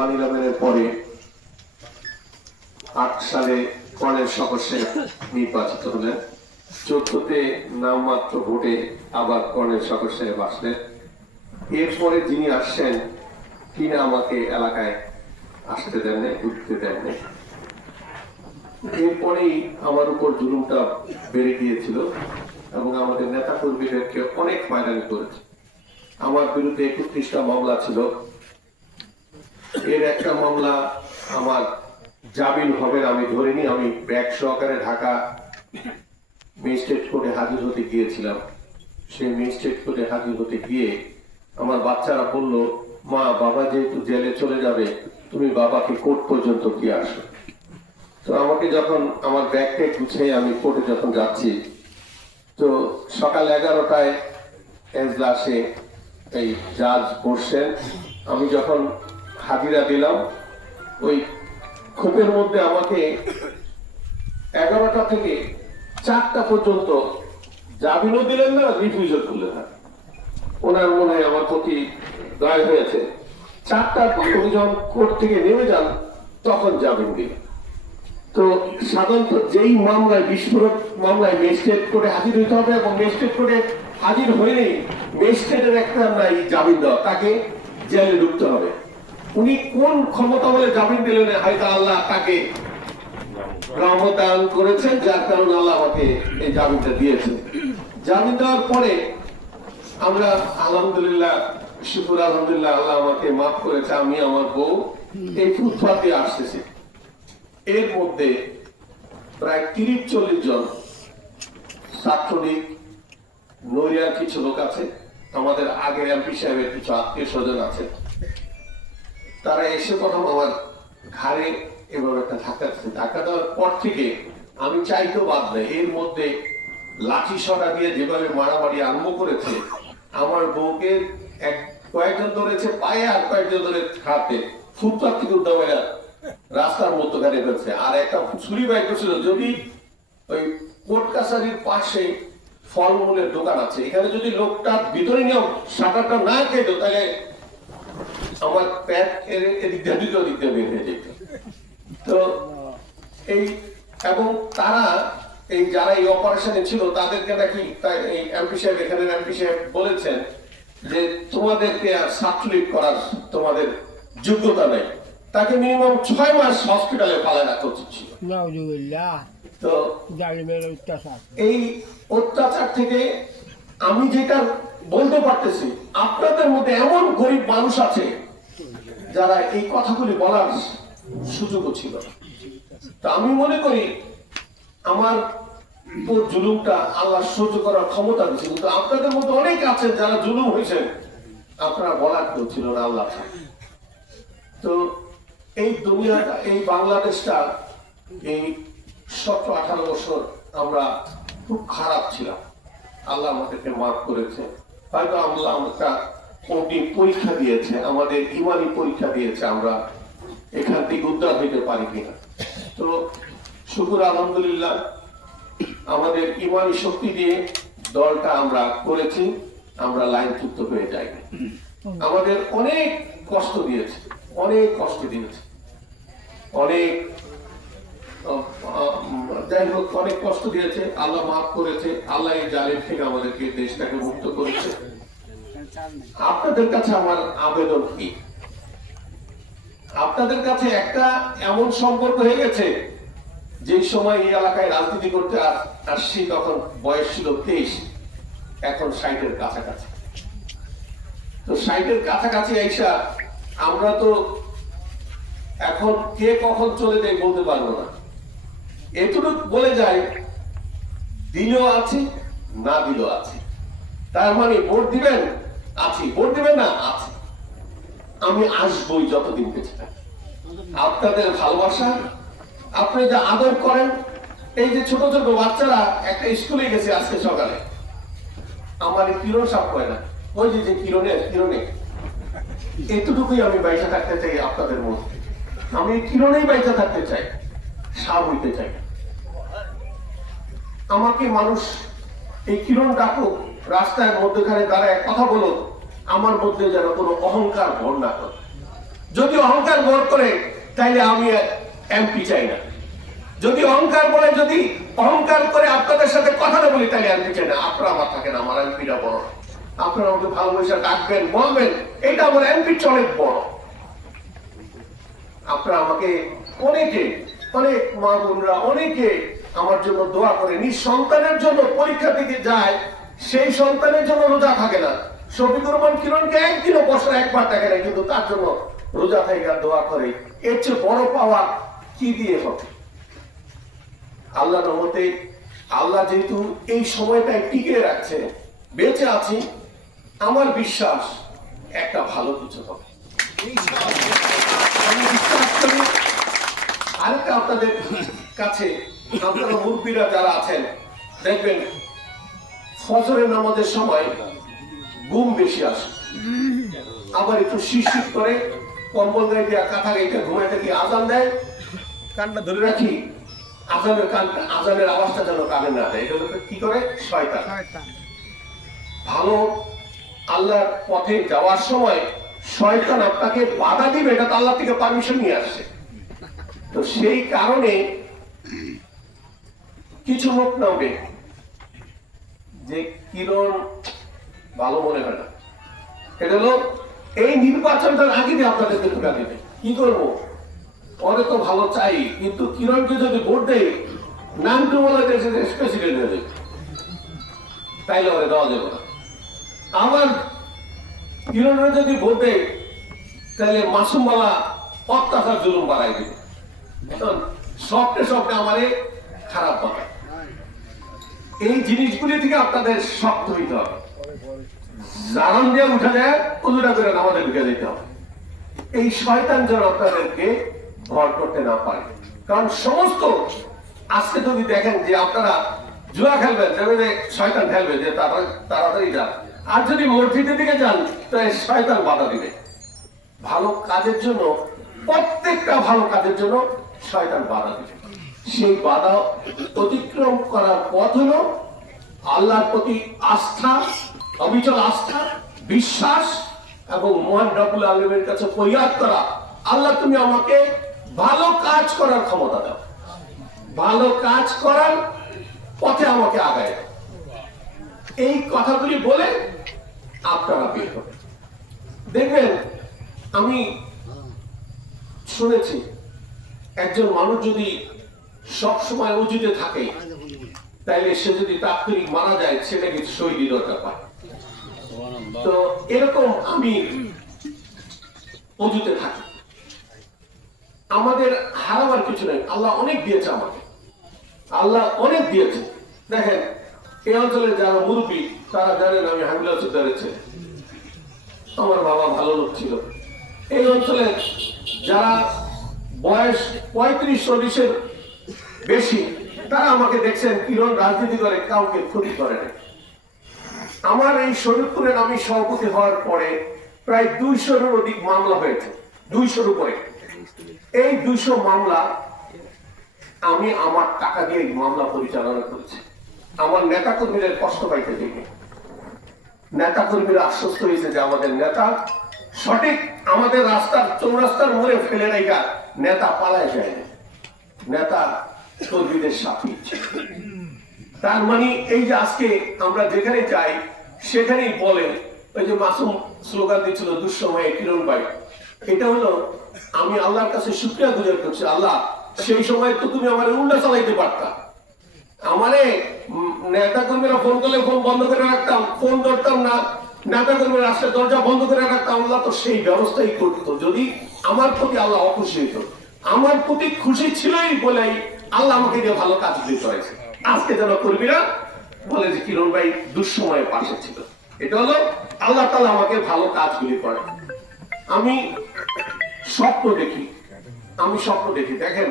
One ইলেভেনের পরে আট সালে কর্নেল সকসে নির্বাচিত হলেন। চোদ্দতে নামমাত্র ভোটে আবার কর্নেল সকর সাহেব আসলেন এরপরে যিনি আসছেন, তিনি আমাকে এলাকায় আসতে দেন নাই ঢুকতে দেন নাই এরপরেই আমার উপর জুলুমটা বেড়ে গিয়েছিল এবং আমাদের নেতা কর্মীদেরকে অনেক হয়রানি করেছে। আমার বিরুদ্ধে একত্রিশটা মামলা ছিল। এর একটা মামলা আমার জামিন হবে না, আমি ধরিনি, আমি ব্যাগ সহকারে ঢাকা ম্যাজিস্ট্রেট কোর্টে হাজির হতে গিয়েছিলাম। সেই ম্যাজিস্ট্রেট কোর্টে হাজির হতে গিয়ে আমার বাচ্চারা বলল, মা, বাবা যেহেতু জেলে চলে যাবে, তুমি বাবাকে কোর্ট পর্যন্ত দিয়ে আসো। তো আমাকে যখন আমার ব্যাগটা গুছিয়ে আমি কোর্টে যখন যাচ্ছি, তো সকাল এগারোটায় এজলাসে এই জাজ বসছেন। আমি যখন হাজিরা দিলাম। ওই খোপের মধ্যে আমাকে এগারোটা থেকে চারটা পর্যন্ত জামিনও দিলেন না রিফিউজও করলেন না। ওনার মনে হয় আমার প্রতি দয় হয়েছে। চারটার পর উনি যখন কোর্ট থেকে নেমে যান, তখন জামিন দিলেন। তো সাধারণত যেই মামলায় বিস্ফোরক মামলায় ম্যাজিস্ট্রেট করে হাজির হইতে হবে এবং ম্যাজিস্ট্রেট করে হাজির হইলেই ম্যাজিস্ট্রেটের একটা নাই জামিন দেওয়া, তাকে জেলে ঢুকতে হবে। উনি কোন ক্ষমতা বলে জামিন দিলেন হয়তো আল্লাহ তাকে রহমত দান করেছেন, যার কারণে আল্লাহ আমাকে এই জামিনটা দিয়েছেন। জামিন দেওয়ার পরে আমরা আলহামদুলিল্লাহ, শুকুর আলহামদুলিল্লাহ, আল্লাহ আমাকে মাফ করেছে, আমি আমার বউ এই ফুটপাতে আসতেছি। এর মধ্যে প্রায় তিরিশ চল্লিশ জন ছাত্রলীগ নড়িয়ার কিছু লোক আছে, আমাদের আগের এমপি সাহেবের কিছু আত্মীয় স্বজন আছে। তারা এসে প্রথম আমার ঘাড়ে এভাবে একটা ধাক্কা দিচ্ছে। ধাক্কা দেওয়ার পর থেকে আমি চাইতেও বাদ নেই, এর মধ্যে লাঠি সরা দিয়ে যেভাবে মারামারি আরম্ভ করেছে, আমার বউকে এক কয়েকজন ধরেছে পায়ে আর কয়েকজন ধরে হাতে। ফুটপাত থেকে উঠে মেরা রাস্তার মধ্যখানে ফেলছে। আর একটা ছুরি বাইক করছিল, যদি ওই কোর্ট কাছারির পাশে ফলমূলের দোকান আছে, এখানে যদি লোকটা ভিতরে নিয়েও সাঁটারটা না খেত তাহলে আমার প্যাট এর- এদিক দিয়ে দুটো দিয়ে বের হয়ে যেত। তো এই এবং তারা এই যারা এই অপারেশনে ছিল তাদেরকে নাকি তাই এই এমপি সাহেব এখানে এমপি সাহেব বলেছেন যে তোমাদেরকে আর ছাত্রলীগ করার তোমাদের যোগ্যতা নেই। তাকে মিনিমাম ছয় মাস হসপিটালে পালা রাখা উচিত ছিল। তো এই অত্যাচার থেকে আমি যেটা বলতে পারতেছি, আপনাদের মধ্যে এমন গরিব মানুষ আছে যারা এই কথাগুলি বলার সুযোগও ছিল। তো আমি মনে করি আমার উপর জুলুমটা আল্লাহ সহ্য করার ক্ষমতা দিচ্ছে কিন্তু আপনাদের মধ্যে অনেক আছে যারা জুলুম হয়েছে আপনারা বলার কেউ ছিল না আল্লাহ তো এই দুনিয়াটা, এই বাংলাদেশটা, এই সতেরো আঠারো বছর আমরা খুব খারাপ ছিলাম। আল্লাহ আমাদেরকে মাফ করেছে। হয়তো আল্লাহ আমরা কোনটি পরীক্ষা দিয়েছে, আমাদের ইমানি পরীক্ষা দিয়েছে আমরা এখান থেকে উদ্ধার হইতে পারি কিনা। তো শুকুর, আলহামদুলিল্লাহ, আমাদের ইমানি শক্তি দিয়ে দলটা আমরা করেছি, আমরা লাইনযুক্ত হয়ে যাই। আমাদের অনেক কষ্ট দিয়েছে, অনেক কষ্ট দিয়েছে। অনেক যাই হোক, অনেক কষ্ট দিয়েছে। আল্লাহ মাফ করেছে। আল্লাহ এই জালের থেকে আমাদেরকে দেশটাকে মুক্ত করেছে। আপনাদের কাছে আমার আবেদন কি? আপনাদের কাছে একটা এমন সম্পর্ক হয়ে গেছে, যে সময় এই এলাকায় রাজনীতি করতে আস- আসছি, তখন বয়স ছিল তেইশ, এখন ষাটের কাছাকাছি। তো ষাটের কাছাকাছি আইসা আমরা তো এখন কে কখন চলে যায় বলতে পারব না। এটুকু বলে যায় দিলেও আছে, না দিলেও আছে। তার মানে ভোট দিবেন, আছি। ভোট দিবেন না, আছে। আমি আসবই যতদিন থাকি। আপনাদের ভালোবাসা, আপনি যা আদর করেন, এই যে ছোট ছোট বাচ্চারা একটা স্কুলে গেছে আজকে সকালে, আমার কিরণ সাপ করে না? ওই যে যে কিরণে কিরণে। এতটুকুই আমি বাইচা থাকতে চাই আপনাদের মধ্যে। আমি কিরণেই বাইচা থাকতে চাই, সাপ হইতে চাই। আমাকে মানুষ এই কিরণ ডাকুক রাস্তার মধ্যখানে দাঁড়ায় কথা বলো, আমার মধ্যে যেন কোনো অহংকার ভর না করে। যদি অহংকার বর করে, তাইলে আমি এমপি চাই না। যদি অহংকার বলে, যদি অহংকার করে আপনাদের সাথে কথা না বলি তাহলে এমপি চাই না। আপনারা আমার থাকেন, আমার এমপিটা বড়। আপনারা আমাকে ভালোবাসা ডাকবেন, বলবেন, এটা আমার এমপি অনেক বড়। আপনারা আমাকে অনেকে, অনেক মা বোনরা অনেকে আমার জন্য দোয়া করে। নিজ সন্তানের জন্য পরীক্ষা দিতে যায়, সেই সন্তানের জন্য রোজা থাকে না। শফিকুর রহমান কিরণকে একদিনও বছর একবার দেখে না কিন্তু তার জন্য রোজা আর দোয়া করে। এর চেয়ে বড় পাওয়া কি দিয়ে হবে? আল্লাহ রহমতে আল্লাহ যেহেতু এই সময়টায় টিকে রাখছে, বেঁচে আছি, আমার বিশ্বাস একটা ভালো কিছু হবে। আরেকটা আপনাদের কাছে আপনারা মুরব্বীরা যারা আছেন দেখবেন ফজরের নামাজের সময় ঘুম বেশি আসে। আবার একটু শীত করে কম্বল গায়ে দেওয়া কাঁথা গাইতে ঘুমাইতে গিয়ে আজান দেয়। কানটা ধরে রাখি আজানের কান আজানের আওয়াজটা যেন কানে না দেয়। এটা কি করে? শয়তান। ভালো আল্লাহর পথে যাওয়ার সময় শয়তান আপনাকে বাধা দিবে এটা তো আল্লাহ থেকে পারমিশন নিয়ে আসছে। তো সেই কারণে কিছু লোক নামবে যে কিরণ ভালো মনে হয় না। এটা হলো, এই নির্বাচনটার আগে দিয়ে আপনাদেরকে ঢুকা দেবে কি করব? পরে তো ভালো চাই, কিন্তু কিরণকে যদি ভোট দেয়, নামটু বলে দেশের প্রেসিডেন্ট হয়ে যাবে। তাইলে ওরে দেওয়া যাবে না। আমার কিরণের যদি ভোট দেয় তাহলে মাসুমবালা অত্যাচার জুলুম বাড়াই দেবে। সবটে সবটে আমারে খারাপ কথা এই জিনিসগুলি থেকে আপনাদের শক্ত হইতে হবে। জানান দিয়ে উঠে যায় উজুরা করে আমাদের ঢুকে দিতে হবে। এই শয়তান যেন আপনাদেরকে ভর করতে না পারে। কারণ সমস্ত, আজকে যদি দেখেন যে আপনারা জুয়া খেলবেন যাবে শয়তান খেলবে, যে তাড়াতাড়ি তাড়াতাড়ি যান আর যদি মসজিদের দিকে যান তাহলে শয়তান বাধা দিবে। ভালো কাজের জন্য, প্রত্যেকটা ভালো কাজের জন্য শয়তান বাধা দিবে। সেই বাধা অতিক্রম করার পথ হলো আল্লাহর প্রতি আস্থা, অবিচল আস্থা, বিশ্বাস এবং মহান রবুল আলমের কাছে ফরিয়াদ করা। আল্লাহ, তুমি আমাকে ভালো কাজ করার ক্ষমতা দাও। ভালো কাজ করার পথে আমাকে আগায়। এই কথাগুলি বলে আপনারা বের হবেন। দেখবেন, আমি শুনেছি, একজন মানুষ যদি সব সময় থাকে। তাইলে সে যদি তাৎক্ষণিক মারা যায় সেটাকে শহীদ দরকার পায় তো এরকম আমি অজুতে থাকি। আমাদের হারাবার কিছু নেই। আল্লাহ অনেক দিয়েছে আমাকে। আল্লাহ অনেক দিয়েছে। দেখেন, এই অঞ্চলে যারা মুরব্বী, তারা জানেন আমি হামিলা সুদ্দারের ছেলে। আমার বাবা ভালো লোক ছিল। এই অঞ্চলে যারা বয়স পঁয়ত্রিশ চল্লিশের বেশি। তারা আমাকে দেখছেন কিরণ রাজনীতি করে, কাউকে ক্ষতি করে না আমার এই শরীরপুরের আমি সভাপতি হওয়ার পরে প্রায় দুইশোর অধিক মামলা হয়েছে, দুইশোর উপরে। এই দুইশো মামলা আমি আমার টাকা দিয়ে মামলা পরিচালনা করেছি। আমার নেতা কর্মীদের কষ্ট পাইতে দিইনি নেতা কর্মীরা আশ্বস্ত হয়েছে যে আমাদের নেতা সঠিক আমাদের রাস্তার চৌরাস্তার মোড়ে ফেলে রেখা নেতা পালায় যায় নেতা কর্মীদের সাথে তার মানে এই যে আজকে আমরা যেখানে যাই, সেখানেই বলে, ওই যে মাসুম স্লোগান দিচ্ছিল, দুঃসময়ে কিরণ ভাই। এটা হলো, আমি আল্লাহর কাছে শুক্রিয়া গুজার করছি, আল্লাহ, সেই সময় তো তুমি আমার উল্টা চালাইতে পারতা। আমারে নেতা কর্মীরা ফোন করলে ফোন বন্ধ করে রাখতাম, ফোন ধরতাম না নেতা কর্মীরা রাস্তায় দরজা বন্ধ করে রাখতাম, আল্লাহ তো সেই ব্যবস্থাই করতো। যদি আমার প্রতি আল্লাহ অখুশি হইতো, আমার প্রতি খুশি ছিলই বলেই আল্লাহ আমাকে দিয়ে ভালো কাজ দিতে হয়েছে আজকে যেন কর্মীরা বলে যে কিরণ ভাই দুঃসময়ে পাশে ছিল। এটা হলো আল্লাহ তালা আমাকে ভালো কাজগুলি করে আমি স্বপ্ন দেখি। আমি স্বপ্ন দেখি। দেখেন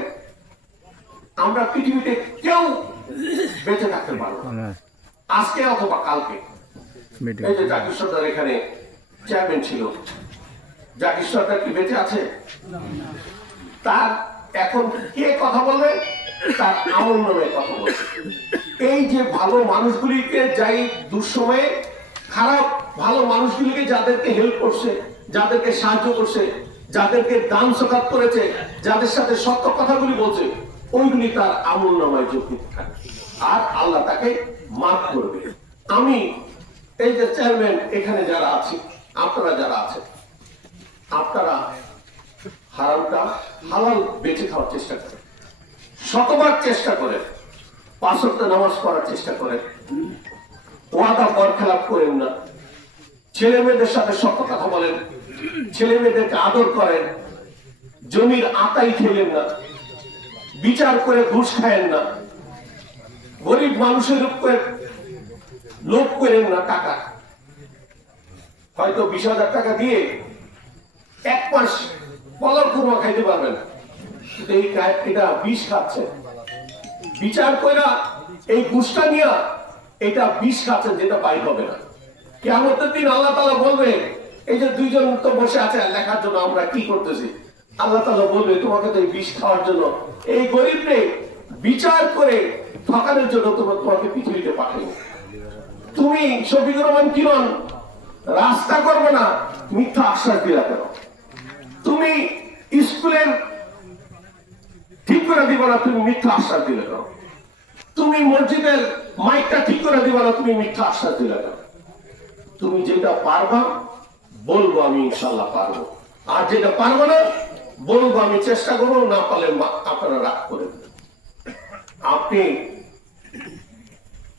আমরা পৃথিবীতে কেউ বেঁচে থাকতে পারব না। আজকে অথবা কালকে। এই যে জাকির সর্দার এখানে চেয়ারম্যান ছিল। জাকির সর্দার কি বেঁচে আছে? তার এখন কে কথা বলবে? তার আমল নামে কথা বলবে এই যে ভালো মানুষগুলিকে যাই দুঃসময়ে, খারাপ, ভালো মানুষগুলিকে যাদেরকে হেল্প করছে, যাদেরকে সাহায্য করছে, যাদেরকে দান সকাত করেছে, যাদের সাথে সত্য কথাগুলি বলছে, ওইগুলি তার আমল নামায় যোগ থাকে। আর আল্লাহ তাকে মাফ করবে। আমি এই যে চেয়ারম্যান এখানে যারা আছে, আপনারা যারা আছেন, আপনারা হারামটা হালাল বেঁচে খাওয়ার চেষ্টা করেন। শতবার চেষ্টা করে, পাঁচক্ত নামাজ পড়ার চেষ্টা করেন ওয়াদা বরখেলাপ করেন না। ছেলে মেয়েদের সাথে সত্য কথা বলেন। ছেলে মেয়েদেরকে আদর করেন। জমির আতাই খেলেন না। বিচার করে ঘুষ খায়েন না। গরিব মানুষের উপরে লোভ করেন না টাকা। হয়তো বিশ হাজার টাকা দিয়ে এক মাস পলর কুরমা খাইতে পারবেন। কিন্তু এই এটা বিষ খাচ্ছে। বিচার কইরা এই নিয়া এটা বিষ যেটা হবে না। কেমতের দিন আল্লাহ তালা বলবে, এই যে দুইজন বসে আছে লেখার জন্য আমরা কি করতেছি? আল্লাহ তালা বলবে, তোমাকে তো এই বিষ খাওয়ার জন্য। এই গরিবরে বিচার করে জন্য তোমার তোমাকে পৃথিবীতে পাঠাবো তুমি শফিকুর রহমান রাস্তা করবে না, মিথ্যা আশ্বাস দিলা কেন? তুমি স্কুলের ঠিক করে দিবে না, তুমি মিথ্যা আশ্বাস দিলে কেন তুমি মসজিদের মাইকটা ঠিক করে দিবে না, তুমি মিথ্যা আশ্বাস দিলে কেন তুমি যেটা পারবা, বলব আমি ইনশাল্লাহ পারব। আর যেটা পারব না, বলব আমি চেষ্টা করব, না পারলে আপনারা রাগ করে আপনি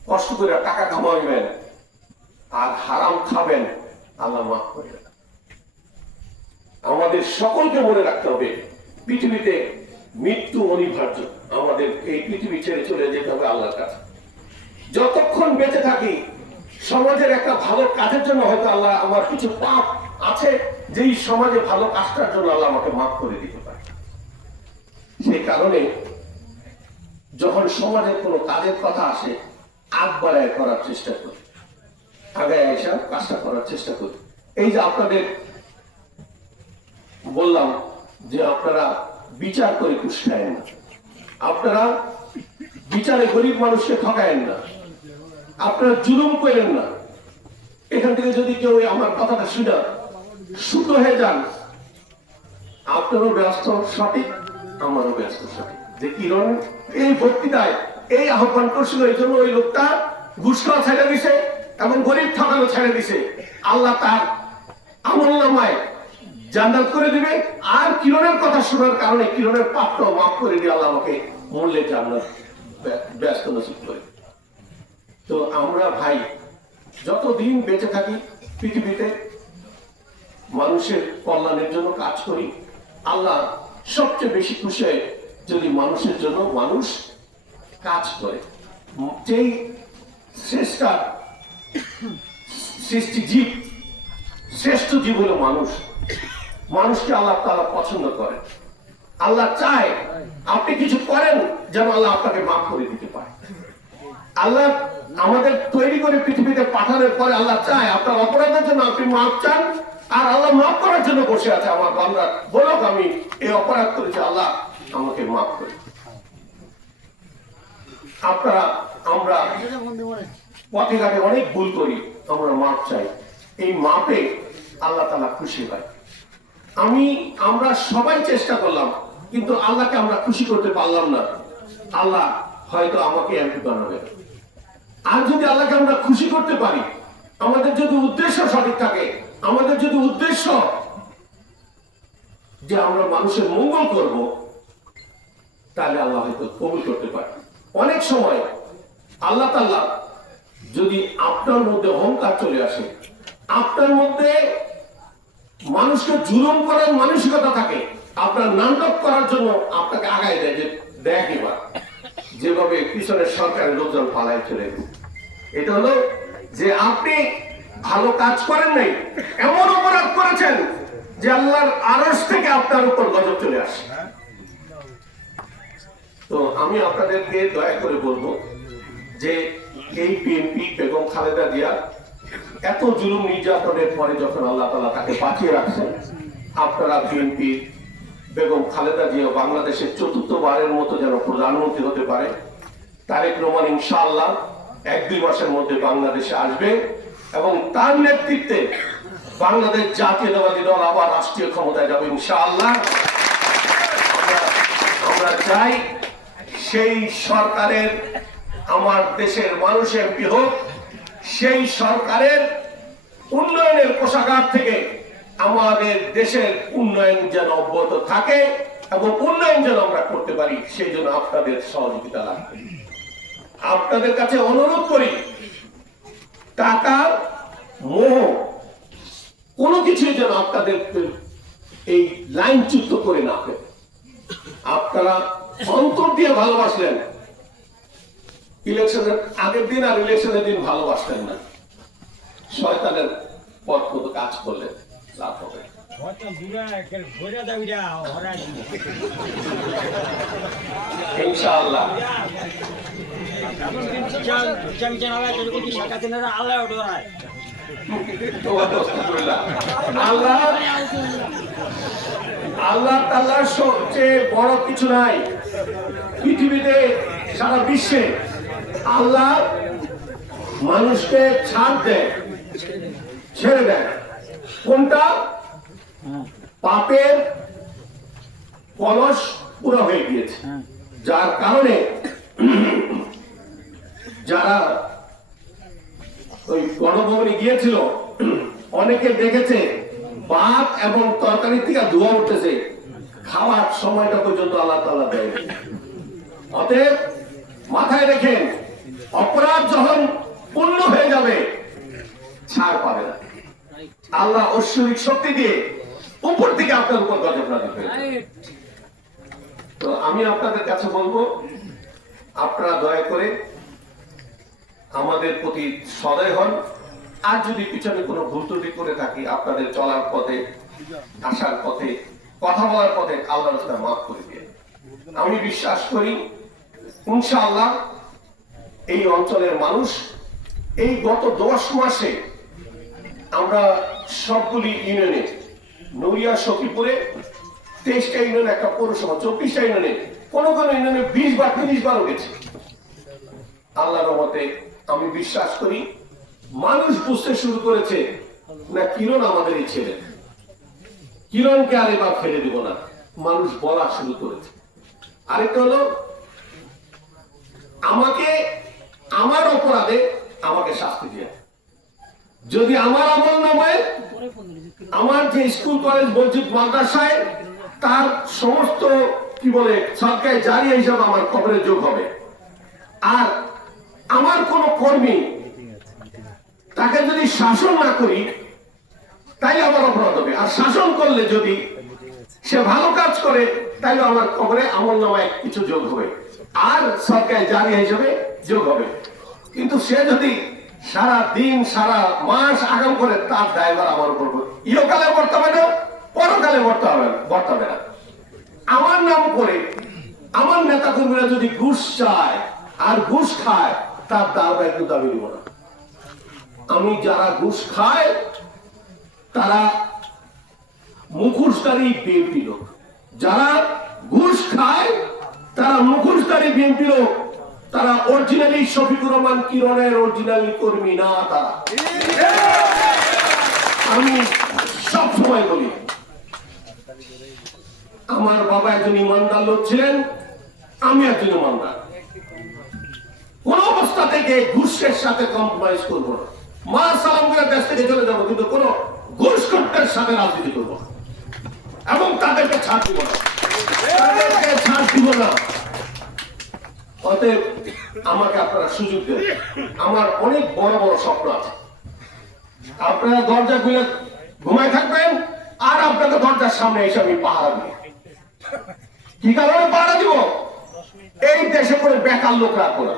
কষ্ট করে টাকা কামাইবেন, আর হারাম খাবেন, আল্লাহ মাফ করে। আমাদের সকলকে মনে রাখতে হবে, পৃথিবীতে মৃত্যু অনিবার্য। আমাদের এই পৃথিবী ছেড়ে চলে যেতে হবে আল্লাহর কাছে। যতক্ষণ বেঁচে থাকি, সমাজের একটা ভালো কাজের জন্য হয়তো আল্লাহ আমার কিছু পাপ আছে, যেই সমাজে ভালো কাজটার জন্য আল্লাহ আমাকে মাফ করে দিতে পারে। সেই কারণে যখন সমাজের কোনো কাজের কথা আসে, আগ বাড়ায় করার চেষ্টা করি। আগে এসে কাজটা করার চেষ্টা করি। এই যে আপনাদের বললাম যে আপনারা বিচার করে খুশ খায়েন না। আপনারা বিচারে গরিব মানুষকে ঠকায়েন না। আপনারা জুলুম করেন না। এখান থেকে যদি কেউ আমার কথাটা শুনে সুত হয়ে যান, আপনারও ব্যস্ত সঠিক, আমারও ব্যস্ত সঠিক। যে কিরণ এই বক্তৃতায়, এই আহ্বান করছিল, এই জন্য ওই লোকটা ঘুষ ছেড়ে দিছে এবং গরিব ঠকানো ছেড়ে দিছে। আল্লাহ তার আমল নামায় জান্নাত করে দিবে। আর কিরণের কথা শোনার কারণে কিরণের পাপটাও মাফ করে দিয়ে আল্লাহ আমাকে মূল্যে জান্নাত ব্যস্ত নসিব করে। তো আমরা ভাই, যতদিন বেঁচে থাকি পৃথিবীতে, মানুষের কল্যাণের জন্য কাজ করি। আল্লাহ সবচেয়ে বেশি খুশি হয় যদি মানুষের জন্য মানুষ কাজ করে। যেই শ্রেষ্ঠ সৃষ্টি জীব, শ্রেষ্ঠ জীব হলো মানুষ। মানুষকে আল্লাহ তাআলা পছন্দ করে। আল্লাহ চায় আপনি কিছু করেন যেন আল্লাহ আপনাকে মাফ করে দিতে পারে। আল্লাহ আমাদের তৈরি করে পৃথিবীতে পাঠানোর পরে আল্লাহ চায় আপনার অপরাধের জন্য আপনি মাফ চান, আর আল্লাহ মাফ করার জন্য বসে আছে আমার বান্দা। বলুক আমি এই অপরাধ করেছি, আল্লাহ আমাকে মাফ করে আপনারা, আমরা পথে ঘাটে অনেক ভুল করি, আমরা মাপ চাই। এই মাপে আল্লাহ তালা খুশি হয়। আমি, আমরা সবাই চেষ্টা করলাম, কিন্তু আল্লাহকে আমরা খুশি করতে পারলাম না। আল্লাহ হয়তো আমাকে এমপি বানাবে। আর যদি আল্লাহকে আমরা খুশি করতে পারি, আমাদের যদি উদ্দেশ্য সঠিক থাকে, আমাদের যদি উদ্দেশ্য যে আমরা মানুষের মঙ্গল করব, তাহলে আল্লাহ হয়তো কবুল করতে পারে। অনেক সময় আল্লাহ তাল্লাহ যদি আপনার মধ্যে অহংকার চলে আসে, আপনার মধ্যে মানুষকে জুলুম করার মানসিকতা থাকে। আপনার নাটক করার জন্য আপনাকে আগায় দেয় যে, দেখ এবার, যেভাবে পিছনের সরকারের লোকজন পালায় চলে এটা হলো যে আপনি ভালো কাজ করেন নাই, এমন অপরাধ করেছেন যে আল্লাহর আরস থেকে আপনার উপর গজব চলে আসে। তো আমি আপনাদেরকে দয়া করে বলব যে এই বিএনপি বেগম খালেদা জিয়া এত জুলুম নির্যাতনের পরে যখন আল্লাহ তালা তাকে বাঁচিয়ে রাখছেন, আপনারা বিএনপি, বেগম খালেদা জিয়া বাংলাদেশের চতুর্থবারের মতো যেন প্রধানমন্ত্রী হতে পারে, তারেক রহমান ইনশাআল্লাহ এক দুই মাসের মধ্যে বাংলাদেশে আসবে এবং তার নেতৃত্বে বাংলাদেশ জাতীয়তাবাদী দল আবার রাষ্ট্রীয় ক্ষমতায় যাবে ইনশাআল্লাহ। আমরা- চাই সেই সরকারের, আমার দেশের মানুষ এমপি হোক সেই সরকারের উন্নয়নের কোষাগার থেকে আমাদের দেশের উন্নয়ন যেন অব্যাহত থাকে এবং উন্নয়ন যেন আমরা করতে পারি, সেই জন্য আপনাদের সহযোগিতা লাগবে আপনাদের কাছে অনুরোধ করি, টাকা, মোহ, কোনো কিছুই যেন আপনাদের এই লাইনচ্যুত করে না আপনারা অন্তর দিয়ে ভালোবাসলেন ইলেকশনের আগের দিন আর ইলেকশনের দিন ভালোবাসতেন না। শয়তানের পথ মতো কাজ করলে লাভ হবে। ইনশাআল্লাহ। আল্লাহ আল্লাহ আল্লাহ তাল্লাহ সবচেয়ে বড় কিছু নাই। পৃথিবীতে সারা বিশ্বে আল্লাহ মানুষকে ছাড় দেয় ছেড়ে দেয় কোনটা? পাপের কলস পুরো হয়ে গিয়েছে। যার কারণে যারা ওই গণভবনে গিয়েছিল, অনেকে দেখেছে, ভাত এবং তরকারি থেকে ধোয়া উঠতেছে। খাওয়ার সময়টা পর্যন্ত আল্লাহ তাআলা দেয় অতএব মাথায় রেখেন অপরাধ যখন পূর্ণ হয়ে যাবে, ছাড় পাবে না। আল্লাহ ঐশ্বরিক শক্তি দিয়ে উপর থেকে আপনার উপর গজব নাজিল তো আমি আপনাদের কাছে বলব, আপনারা দয়া করে আমাদের প্রতি সদয় হন। আর যদি পিছনে কোনো ভুল ত্রুটি করে থাকি, আপনাদের চলার পথে, আসার পথে, কথা বলার পথে আল্লাহ মাফ করে দিয়ে আমি বিশ্বাস করি, ইনশাআল্লাহ এই অঞ্চলের মানুষ, এই গত দশ মাসে আমরা সবগুলি ইউনিয়নে নড়িয়া, সখীপুরে তেইশটা ইউনিয়ন একটা পৌরসভা, চব্বিশটা ইউনিয়নে কোন কোন ইউনিয়নে বিশ বার তিরিশ বারও গেছে আল্লাহর রহমতে আমি বিশ্বাস করি, মানুষ বুঝতে শুরু করেছে, না, কিরণ আমাদের এই ছেলে। কিরণকে আর এবার ফেলে দিব না। মানুষ বলা শুরু করেছে। আরেকটা হলো, আমাকে আমার অপরাধে আমাকে শাস্তি দিয়ে। যদি আমার আমল নামায়, আমার যে স্কুল, কলেজ, মসজিদ, মাদ্রাসায়, তার সমস্ত, কি বলে সরকারি জারি হিসাবে আমার খবরে যোগ হবে। আর আমার কোন কর্মী তাকে যদি শাসন না করি তাই আমার অপরাধ হবে। আর শাসন করলে যদি সে ভালো কাজ করে, তাইলে আমার খবরে আমল নামায় কিছু যোগ হবে। আর সরকারি জারি হিসাবে যোগ হবে। কিন্তু সে যদি সারা দিন, সারা মাস আগাম করে তার ড্রাইভার আমার উপর। ইহকালে বর্তাবে না, পরকালে বর্তাবে বর্তাবে না আমার নাম করে আমার নেতা কর্মীরা যদি ঘুষ চায় আর ঘুষ খায়, তার দায়ভার একটু দাবি নিব না। আমি যারা ঘুষ খায়, তারা মুখোশধারী বিএনপি লোক। যারা ঘুষ খায়, তারা মুখোশধারী বিএনপি লোক। তারা অরিজিনালি শফিকুর রহমান কিরণের অরিজিনালি কর্মী, না তারা আমি সব সময় বলি, আমার বাবা একজন ইমানদার লোক ছিলেন, আমি একজন ইমানদার। কোন অবস্থা থেকে ঘুষের সাথে কম্প্রোমাইজ করব না। মা সালাম করে দেশ থেকে চলে যাব, কিন্তু কোন ঘুষ কর্তের সাথে রাজনীতি করব এবং তাদেরকে ছাড় দিব না। তাদেরকে ছাড় দিব না। অতএব আমাকে আপনারা সুযোগ দেন। আমার অনেক বড় বড় স্বপ্ন আছে। আপনারা দরজা খুলে ঘুমায় থাকবেন আর আপনাকে দরজার সামনে এসে আমি পাহারা দিব। কি কারণে পাহারা দিব? এই দেশে করে বেকার লোক না।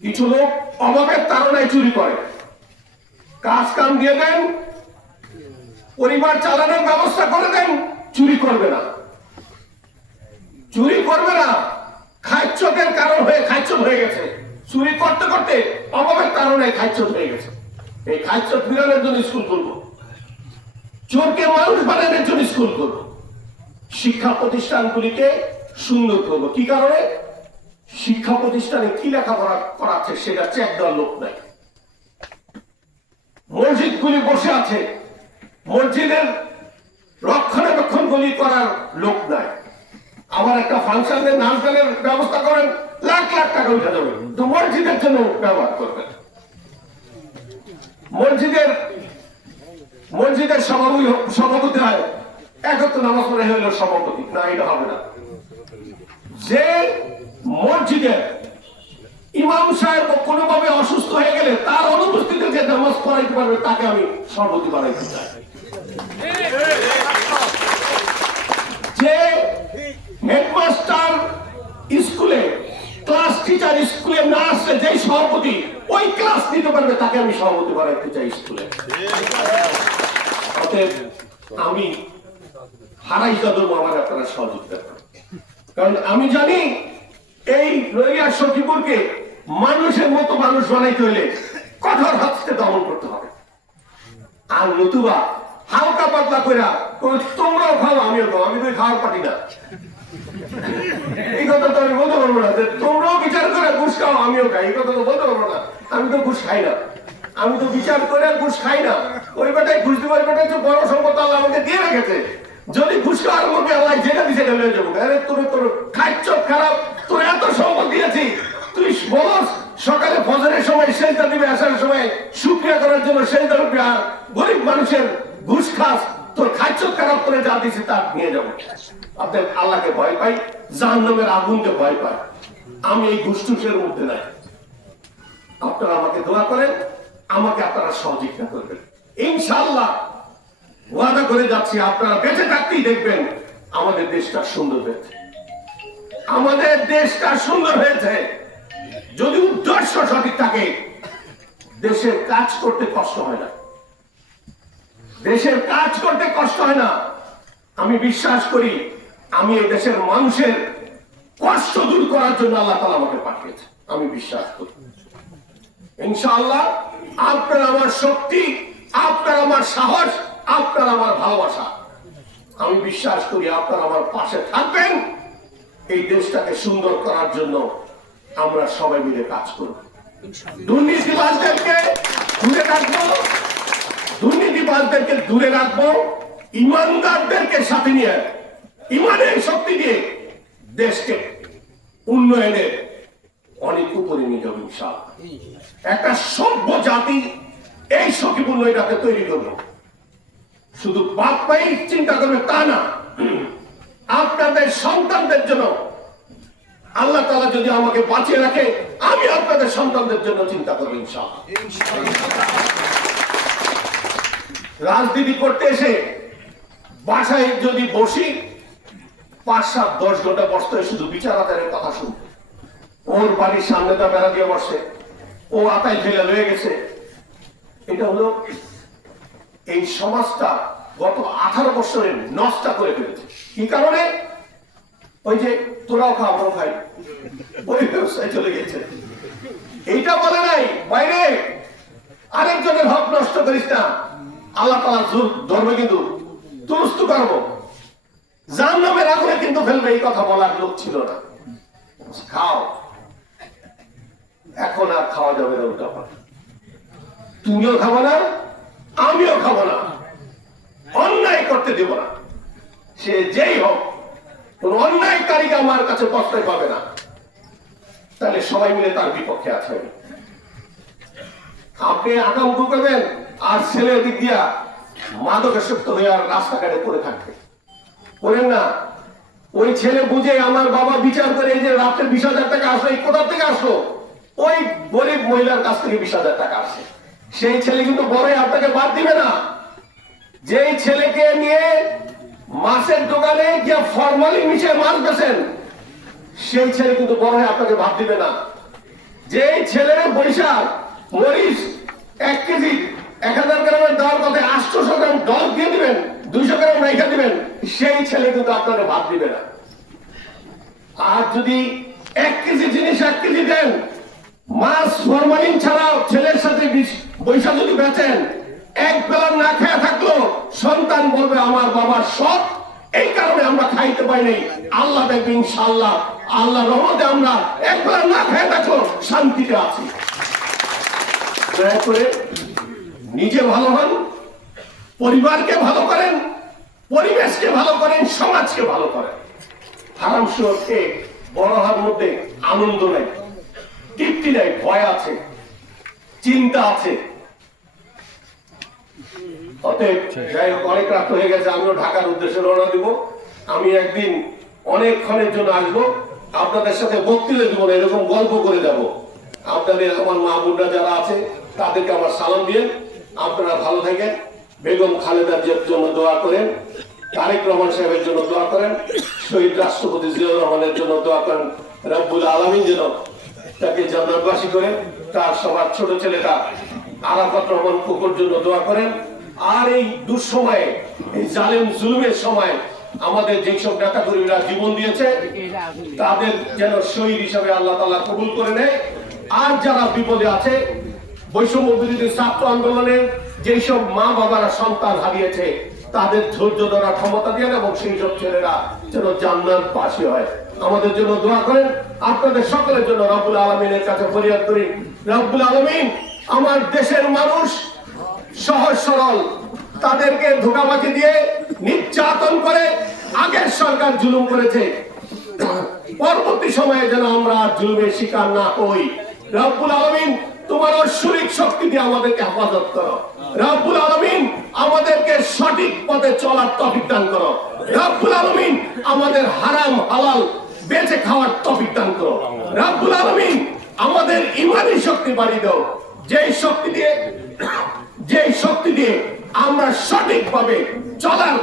কিছু লোক অভাবের তারণায় চুরি করে। কাজ কাম দিয়ে দেন, পরিবার চালানোর ব্যবস্থা করে দেন, চুরি করবে না। চুরি করবে না। খাইচ্যকের কারণ হয়ে খাইচ্যত হয়ে গেছে। চুরি করতে করতে অভাবের কারণে খাইচ্যত হয়ে গেছে। এই খাইচ্যত বিরানের জন্য স্কুল করব। চোরকে মানুষ বানানোর জন্য স্কুল করব। শিক্ষা প্রতিষ্ঠানগুলিকে সুন্দর করব। কি কারণে? শিক্ষা প্রতিষ্ঠানে কি লেখাপড়া করাচ্ছে সেটা চেক দেওয়ার লোক নাই। মসজিদগুলি বসে আছে। মসজিদের রক্ষণাবেক্ষণগুলি করার লোক নাই। আমার একটা ফাংশনের নাচ গানের ব্যবস্থা করেন, লাখ লাখ টাকা উঠে যাবে। তো মসজিদের জন্য ব্যবহার করবেন। মসজিদের মসজিদের সভাপতি সভাপতি হয়, একত্র নামাজ পড়ে হইল সভাপতি। না, এটা হবে না। যে মসজিদের ইমাম সাহেব কোনোভাবে অসুস্থ হয়ে গেলে তার অনুপস্থিতিতে যে নামাজ পড়াইতে পারবে, তাকে আমি সভাপতি বানাইতে চাই। যে হেডমাস্টার স্কুলে ক্লাস টিচার স্কুলে না আসলে যেই সভাপতি ওই ক্লাস নিতে পারবে তাকে আমি সভাপতি বানাইতে চাই স্কুলে। অতএব আমি হারাই যাদব আমার আপনারা সহযোগিতা কারণ আমি জানি এই রইয়া সখীপুরকে মানুষের মতো মানুষ বানাইতে হলে কঠোর হস্তে দমন করতে হবে। আর নতুবা হালকা পাতলা কই, তোমরাও খাও আমিও খাও আমি তো খাওয়ার পাটি না। এই কথা তো আমি বলতে পারব না। যে তোমরাও বিচার করে ঘুষ খাও, আমিও খাই। এই কথা তো বলতে পারব না। আমি তো ঘুষ খাই না। আমি তো বিচার করে ঘুষ খাই না। ওই ঘুষ তো বড় সম্পদ আল্লাহ আমাকে দিয়ে রেখেছে। যদি ঘুষ খাওয়ার মধ্যে আল্লাহ যেটা দিছে লয়ে যাব। আরে তোর খাচ্ছ খারাপ। তোর এত সম্পদ দিয়েছি। তুই বলস, সকালে ফজরের সময় সেজদা দিবে, আসার সময় শুক্রিয়া করার জন্য সেজদা উঠবে গরিব মানুষের ঘুষ খাস। তোর খাচ্ছ খারাপ করে যা দিছে তা নিয়ে যাব। আপনার আল্লাহকে ভয় পাই, জাহান্নামের আগুনকে ভয় পাই। আমি এই ঘুষটুসের মধ্যে নাই। আপনারা আমাকে দোয়া করেন, আমাকে আপনারা সহযোগিতা করবেন। ইনশাআল্লাহ ওয়াদা করে যাচ্ছি, আপনারা বেঁচে থাকতেই দেখবেন আমাদের দেশটা সুন্দর হয়েছে। আমাদের দেশটা সুন্দর হয়েছে। যদি উদ্দেশ্য সঠিক থাকে দেশের কাজ করতে কষ্ট হয় না। দেশের কাজ করতে কষ্ট হয় না। আমি বিশ্বাস করি আমি এই দেশের মানুষের কষ্ট দূর করার জন্য আল্লাহ তালা আমাকে পাঠিয়েছে। আমি বিশ্বাস করি। ইনশাআল্লাহ আপনার আমার শক্তি আপনার আমার সাহস আপনার আমার ভালোবাসা। আমি বিশ্বাস করি আপনার আমার পাশে থাকবেন। এই দেশটাকে সুন্দর করার জন্য আমরা সবাই মিলে কাজ করব। দুর্নীতিবাজদেরকে দূরে রাখব। দুর্নীতিবাজদেরকে দূরে রাখব। ইমানদারদেরকে সাথে নিয়ে ইমানের শক্তি দিয়ে দেশকে উন্নয়নের অনেক উপরে নিয়ে যাব একটা সভ্য জাতি এই সখীপূর্ণ এটাকে তৈরি করব শুধু বাপ মাই চিন্তা করবে তা না, আপনাদের সন্তানদের জন্য আল্লাহ তালা যদি আমাকে বাঁচিয়ে রাখে, আমি আপনাদের সন্তানদের জন্য চিন্তা করব রাজনীতি করতে এসে বাসায় যদি বসি পাঁচ সাত দশ ঘণ্টা বসতে শুধু বিচার আদায়ের কথা শুনতে। ওর বাড়ির সামনে তো বেড়া দিয়ে বসে। ও আতায় ফেলে রয়ে গেছে। এটা হলো এই সমাজটা গত আঠারো বছরে নষ্ট করে ফেলেছে। কি কারণে? ওই যে তোরাও খা, আমরাও খাই। ওই ব্যবসায় চলে গেছে। এইটা বলে নাই, বাইরে। আরেকজনের হক নষ্ট করিস না। আল্লাহ তালা ধরবে কিন্তু। দুরস্ত করব। যার নামে রাখলে কিন্তু ফেলবে, এই কথা বলার লোক ছিল না। খাও। এখন আর খাওয়া যাবে না আবার। তুমিও খাব না, আমিও খাব না। অন্যায় করতে দেব না। সে যেই হোক, কোন অন্যায়কারীকে আমার কাছে প্রশ্রয় পাবে না। তাহলে সবাই মিলে তার বিপক্ষে আছে। আপনি আকাম করবেন আর ছেলের দিক দিয়া মাদকাসক্ত হয়ে আর রাস্তাঘাটে পড়ে থাকবে। করেন না। ওই ছেলে বুঝে আমার বাবা বিচার করে যে রাত্রে বিশ হাজার টাকা আসলো, এই কোথা থেকে আসলো? ওই গরিব মহিলার কাছ থেকে বিশ হাজার টাকা আসে। সেই ছেলে কিন্তু বড়ই আপনাকে বাদ দিবে না। যেই ছেলেকে নিয়ে মাছের দোকানে গিয়ে ফরমালি মিশে মাছ বেছেন সেই ছেলে কিন্তু বড় হয়ে আপনাকে ভাব দিবে না। যেই ছেলের বৈশাখ, মরিচ এক কেজি এক হাজার গ্রামের দেওয়ার কথা আটশোশো গ্রাম ডল দিয়ে দিবেন, দুইশো গ্রাম রেখে দিবেন সেই ছেলে কিন্তু আপনাকে ভাব দিবে না। আর যদি এক কেজি জিনিস এক কেজি দেন, মাছ, ফরমালিন ছাড়াও ছেলের সাথে বৈশাখ যদি বেচেন, এক বেলা না খেয়ে থাকল সন্তান বলবে, আমার বাবার সব এই কারণে আমরা খাইতে পাই নাই। আল্লাহ দেখবে ইনশাল্লাহ আল্লাহ রহমতে আমরা এক বেলা না খেয়ে থাকল শান্তিতে আছি। দয়া করে নিজে ভালো হন, পরিবারকে ভালো করেন পরিবেশকে ভালো করেন, সমাজকে ভালো করেন। হারাম সুরকে বড় হার মধ্যে আনন্দ নেই, তৃপ্তি নেই, ভয় আছে, চিন্তা আছে। অতএব যাই হোক, অনেক রাত হয়ে গেছে, আমিও ঢাকার উদ্দেশ্যে রওনা দিব। আমি একদিন অনেকক্ষণের জন্য আসব, আপনাদের সাথে বক্তৃতা দিব, না এরকম গল্প করে যাব। আপনাদের, আমার মা বোনরা যারা আছে, তাদেরকে আমার সালাম দিয়ে আপনারা ভালো থাকেন। বেগম খালেদার জন্য দোয়া করেন, তারেক রহমান সাহেবের জন্য দোয়া করেন, শহীদ রাষ্ট্রপতি জিয়াউর রহমানের জন্য দোয়া করেন, রব্বুল আলমিন যেন তাকে জান্নাতবাসী করে, তার সবার ছোট ছেলেটা আরাফাত রহমান কুকুর জন্য দোয়া করেন। আর এই দুঃসময়ে, এই জালেম জুলুমের সময় আমাদের যেসব নেতা কর্মীরা জীবন দিয়েছে, তাদের যেন শহীদ হিসাবে আল্লাহ তালা কবুল করে নেয়। আর যারা বিপদে আছে বৈষম্য বিরোধী ছাত্র আন্দোলনের যেই সব মা বাবারা সন্তান হারিয়েছে, তাদের ধৈর্য ধরা ক্ষমতা দিয়ে এবং সেই সব ছেলেরা যেন জান্নাত পাশে হয়। আমাদের জন্য দোয়া করেন, আপনাদের সকলের জন্য রব্বুল আলমিনের কাছে ফরিয়াদ করি। রব্বুল আলমিন আমার দেশের মানুষ সহজ সরল, তাদেরকে ধোকাবাজি দিয়ে নির্যাতন করে আগের সরকার জুলুম করেছে। পরবর্তী সময়ে যেন আমরা জুলুমের শিকার না হই। রব্বুল আলমিন, তোমার ঐশ্বরিক শক্তি দিয়ে আমাদেরকে হেফাজত করো। রব্বুল আলমিন আমাদেরকে সঠিক পথে চলার তফিক দান করো। রব্বুল আলমিন আমাদের হারাম, হালাল, বেঁচে খাওয়ার তফিক দান করো। রব্বুল আলমিন আমাদের ইমানি শক্তি বাড়িয়ে দাও। যেই শক্তি দিয়ে, যেই শক্তি দিয়ে আমরা সঠিকভাবে চলার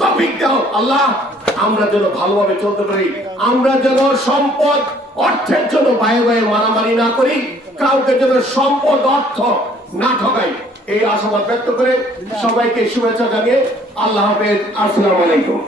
তফিক দাও। আল্লাহ, আমরা যেন ভালোভাবে চলতে পারি, আমরা যেন সম্পদ, অর্থের জন্য বায়ে বায়ে মারামারি না করি, কাউকে যেন সম্পদ, অর্থ না ঠকাই। এই আশাবাদ ব্যক্ত করে সবাইকে শুভেচ্ছা জানিয়ে আল্লাহ হাফেজ আসসালামু আলাইকুম।